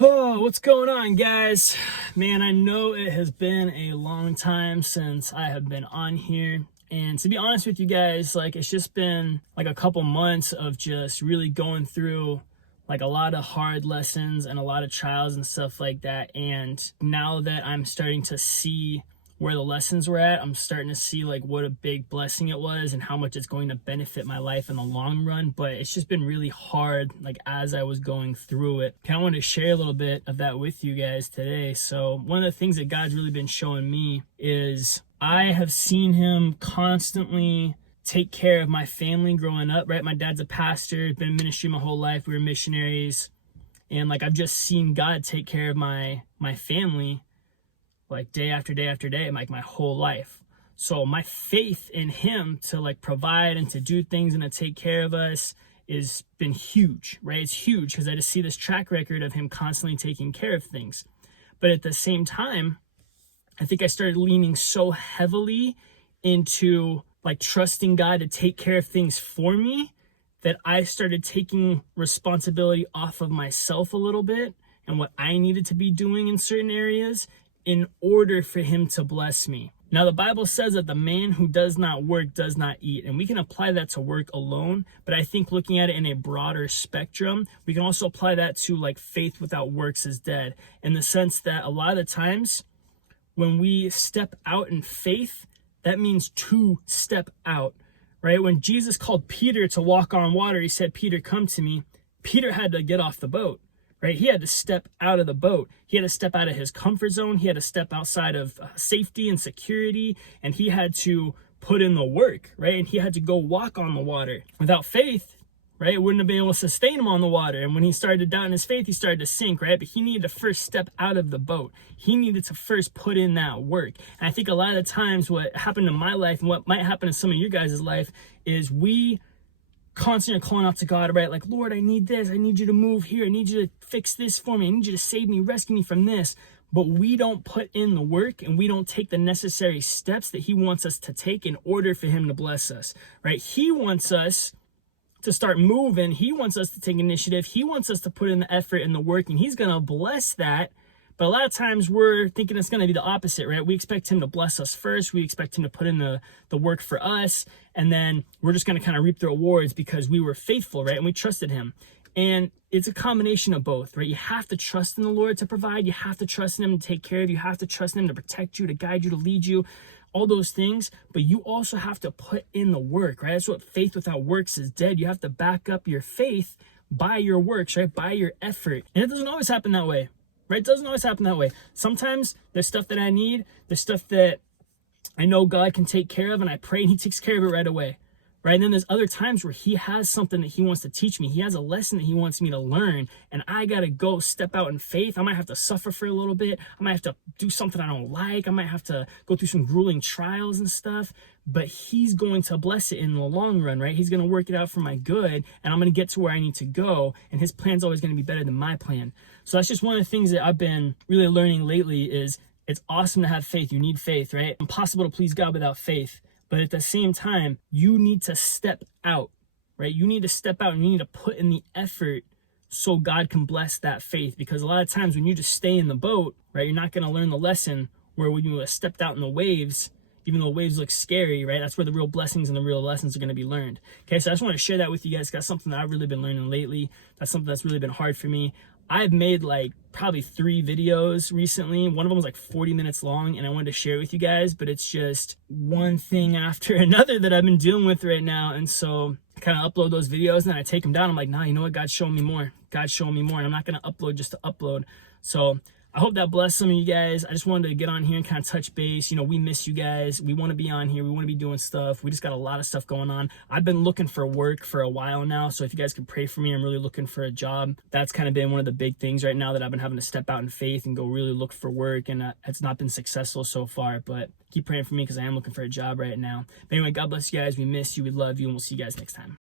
Oh, what's going on, guys? Man, I know it has been a long time since I have been on here. And to be honest with you guys, it's just been like a couple months of just really going through like a lot of hard lessons and a lot of trials and stuff like that. And now that I'm starting to see where the lessons were at, I'm starting to see like what a big blessing it was and how much it's going to benefit my life in the long run. But it's just been really hard like as I was going through it. I wanted to share a little bit of that with you guys today. So one of the things that God's really been showing me is I have seen him constantly take care of my family growing up, right? My dad's a pastor, been in ministry my whole life. We were missionaries. And like I've just seen God take care of my family like day after day after day, like my whole life. So my faith in him to like provide and to do things and to take care of us has been huge, right? It's huge because I just see this track record of him constantly taking care of things. But at the same time, I think I started leaning so heavily into like trusting God to take care of things for me that I started taking responsibility off of myself a little bit and what I needed to be doing in certain areas in order for him to bless me. Now, the Bible says that the man who does not work does not eat, and we can apply that to work alone, but I think looking at it in a broader spectrum, we can also apply that to like faith without works is dead, in the sense that a lot of the times when we step out in faith, that means to step out, right? When Jesus called Peter to walk on water, he said, "Peter, come to me." Peter had to get off the boat. Right? He had to step out of the boat. He had to step out of his comfort zone. He had to step outside of safety and security, and he had to put in the work, right? And he had to go walk on the water. Without faith, right, it wouldn't have been able to sustain him on the water. And when he started to doubt in his faith, he started to sink, right? But he needed to first step out of the boat. He needed to first put in that work. And I think a lot of the times what happened in my life and what might happen in some of your guys' life is we constantly calling out to God, right? Like, Lord, I need this. I need you to move here. I need you to fix this for me. I need you to save me, rescue me from this. But we don't put in the work and we don't take the necessary steps that he wants us to take in order for him to bless us, right? He wants us to start moving. He wants us to take initiative. He wants us to put in the effort and the work, and he's going to bless that. But a lot of times we're thinking it's going to be the opposite, right? We expect him to bless us first. We expect him to put in the work for us. And then we're just going to kind of reap the rewards because we were faithful, right? And we trusted him. And it's a combination of both, right? You have to trust in the Lord to provide. You have to trust in him to take care of you. You have to trust in him to protect you, to guide you, to lead you, all those things. But you also have to put in the work, right? That's what faith without works is dead. You have to back up your faith by your works, right? By your effort. And it doesn't always happen that way. Right? It doesn't always happen that way. Sometimes there's stuff that I need. There's stuff that I know God can take care of, and I pray and he takes care of it right away. Right? And then there's other times where he has something that he wants to teach me. He has a lesson that he wants me to learn, and I got to go step out in faith. I might have to suffer for a little bit. I might have to do something I don't like. I might have to go through some grueling trials and stuff, but he's going to bless it in the long run, right? He's going to work it out for my good, and I'm going to get to where I need to go, and his plan's always going to be better than my plan. So that's just one of the things that I've been really learning lately is it's awesome to have faith. You need faith, right? Impossible to please God without faith. But at the same time, you need to step out, right? You need to step out and you need to put in the effort so God can bless that faith. Because a lot of times when you just stay in the boat, right, you're not going to learn the lesson where when you stepped out in the waves, even though waves look scary, right? That's where the real blessings and the real lessons are going to be learned. Okay, so I just want to share that with you guys. That's something that I've really been learning lately. That's something that's really been hard for me. I've made like probably 3 videos recently. One of them was like 40 minutes long, and I wanted to share it with you guys, but it's just one thing after another that I've been dealing with right now. And so I kind of upload those videos and then I take them down. I'm like, nah, you know what? God's showing me more. God's showing me more. And I'm not going to upload just to upload. So I hope that blessed some of you guys. I just wanted to get on here and kind of touch base. You know, we miss you guys. We want to be on here. We want to be doing stuff. We just got a lot of stuff going on. I've been looking for work for a while now. So if you guys can pray for me, I'm really looking for a job. That's kind of been one of the big things right now that I've been having to step out in faith and go really look for work. And it's not been successful so far, but keep praying for me because I am looking for a job right now. But anyway, God bless you guys. We miss you. We love you. And we'll see you guys next time.